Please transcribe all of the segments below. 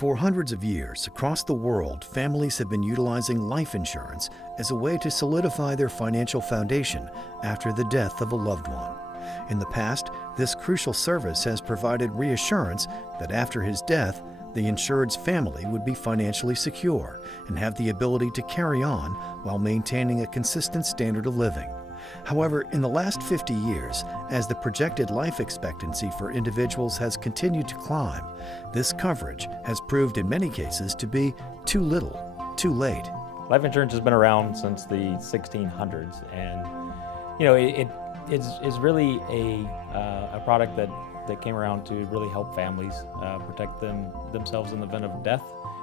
For hundreds of years, across the world, families have been utilizing life insurance as a way to solidify their financial foundation after the death of a loved one. In the past, this crucial service has provided reassurance that after his death, the insured's family would be financially secure and have the ability to carry on while maintaining a consistent standard of living. However, in the last 50 years, as the projected life expectancy for individuals has continued to climb, this coverage has proved in many cases to be too little, too late. Life insurance has been around since the 1600s, and it is really a product that came around to really help families protect themselves in the event of death,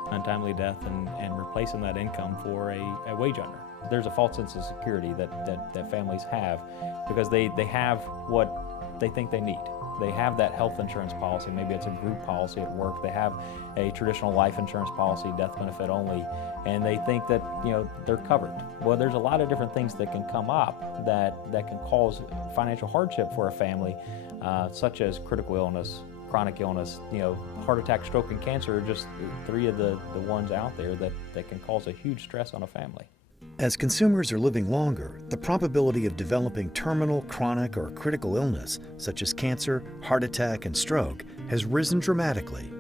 untimely death, and replacing that income for a wage earner. There's a false sense of security that families have because they have what they think they need. They have that health insurance policy, maybe it's a group policy at work, they have a traditional life insurance policy, death benefit only, and they think that they're covered. Well, there's a lot of different things that can come up that can cause financial hardship for a family, such as critical illness, chronic illness, heart attack, stroke, and cancer are just three of the ones out there that can cause a huge stress on a family. As consumers are living longer, the probability of developing terminal, chronic, or critical illness, such as cancer, heart attack, and stroke, has risen dramatically.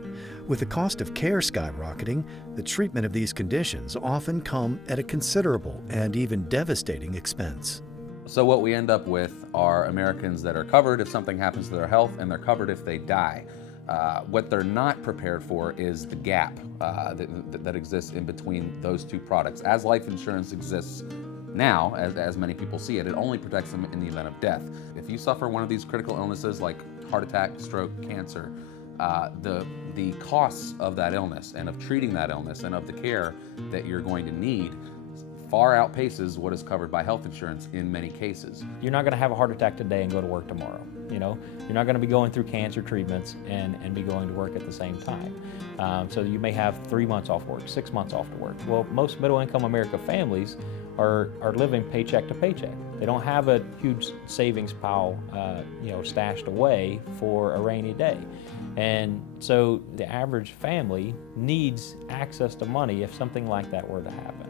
With the cost of care skyrocketing, the treatment of these conditions often come at a considerable and even devastating expense. So what we end up with are Americans that are covered if something happens to their health, and they're covered if they die. What they're not prepared for is the gap that exists in between those two products. As life insurance exists now, as many people see it, it only protects them in the event of death. If you suffer one of these critical illnesses like heart attack, stroke, cancer, the costs of that illness and of treating that illness and of the care that you're going to need far outpaces what is covered by health insurance in many cases. You're not going to have a heart attack today and go to work tomorrow. You're not going to be going through cancer treatments and be going to work at the same time. So you may have 3 months off work, 6 months off to work. Well, most middle-income America families are living paycheck to paycheck. They don't have a huge savings pile, stashed away for a rainy day. And so the average family needs access to money if something like that were to happen.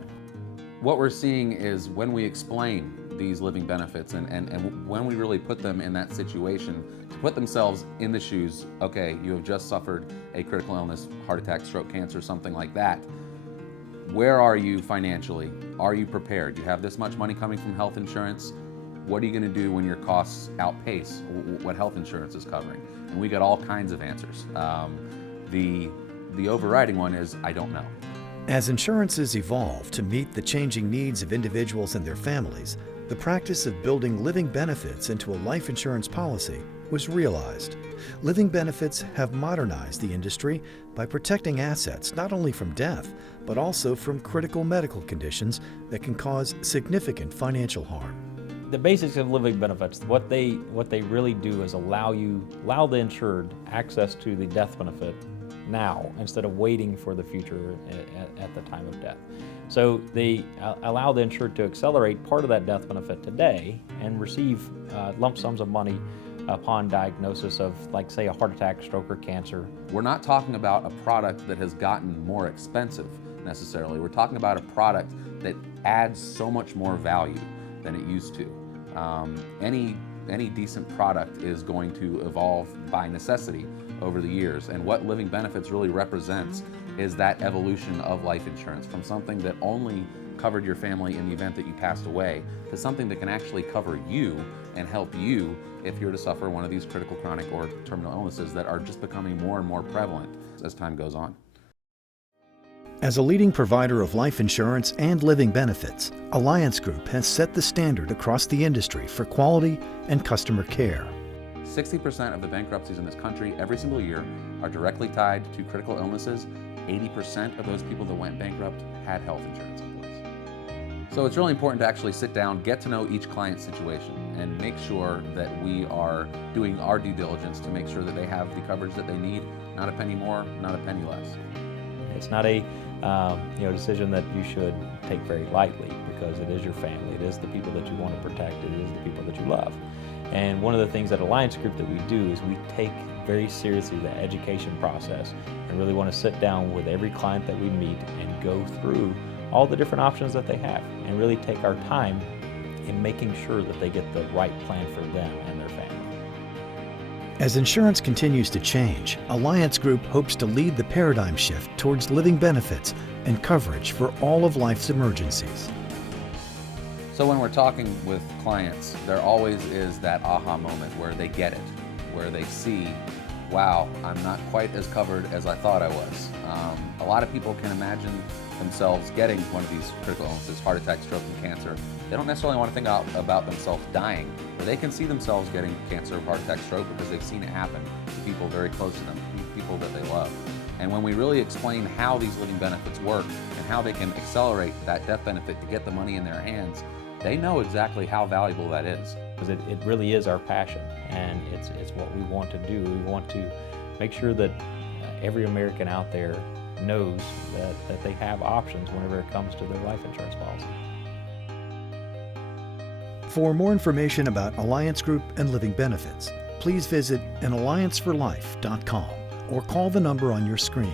What we're seeing is when we explain these living benefits and when we really put them in that situation, to put themselves in the shoes, okay, you have just suffered a critical illness, heart attack, stroke, cancer, something like that. Where are you financially? Are you prepared? You have this much money coming from health insurance. What are you going to do when your costs outpace what health insurance is covering? And we got all kinds of answers. The overriding one is, I don't know. As insurances evolve to meet the changing needs of individuals and their families, the practice of building living benefits into a life insurance policy was realized. Living benefits have modernized the industry by protecting assets not only from death, but also from critical medical conditions that can cause significant financial harm. The basics of living benefits, what they really do is allow the insured access to the death benefit now instead of waiting for the future at the time of death. So they allow the insured to accelerate part of that death benefit today and receive lump sums of money upon diagnosis of, like, say, a heart attack, stroke, or cancer. We're not talking about a product that has gotten more expensive necessarily. We're talking about a product that adds so much more value than it used to. Any decent product is going to evolve by necessity over the years, and what living benefits really represents is that evolution of life insurance from something that only covered your family in the event that you passed away to something that can actually cover you and help you if you're to suffer one of these critical, chronic, or terminal illnesses that are just becoming more and more prevalent as time goes on. As a leading provider of life insurance and living benefits, Alliance Group has set the standard across the industry for quality and customer care. 60% of the bankruptcies in this country every single year are directly tied to critical illnesses. 80% of those people that went bankrupt had health insurance in place. So it's really important to actually sit down, get to know each client's situation, and make sure that we are doing our due diligence to make sure that they have the coverage that they need, not a penny more, not a penny less. It's not a decision that you should take very lightly, because it is your family, it is the people that you want to protect, it is the people that you love. And one of the things at Alliance Group that we do is we take very seriously the education process and really want to sit down with every client that we meet and go through all the different options that they have and really take our time in making sure that they get the right plan for them and their family. As insurance continues to change, Alliance Group hopes to lead the paradigm shift towards living benefits and coverage for all of life's emergencies. So when we're talking with clients, there always is that aha moment where they get it, where they see, wow, I'm not quite as covered as I thought I was. A lot of people can imagine themselves getting one of these critical illnesses, heart attack, stroke, and cancer. They don't necessarily want to think about themselves dying, but they can see themselves getting cancer, heart attack, stroke because they've seen it happen to people very close to them, people that they love. And when we really explain how these living benefits work and how they can accelerate that death benefit to get the money in their hands, they know exactly how valuable that is. Because it really is our passion, and it's what we want to do. We want to make sure that every American out there knows that they have options whenever it comes to their life insurance policy. For more information about Alliance Group and living benefits, please visit anallianceforlife.com or call the number on your screen.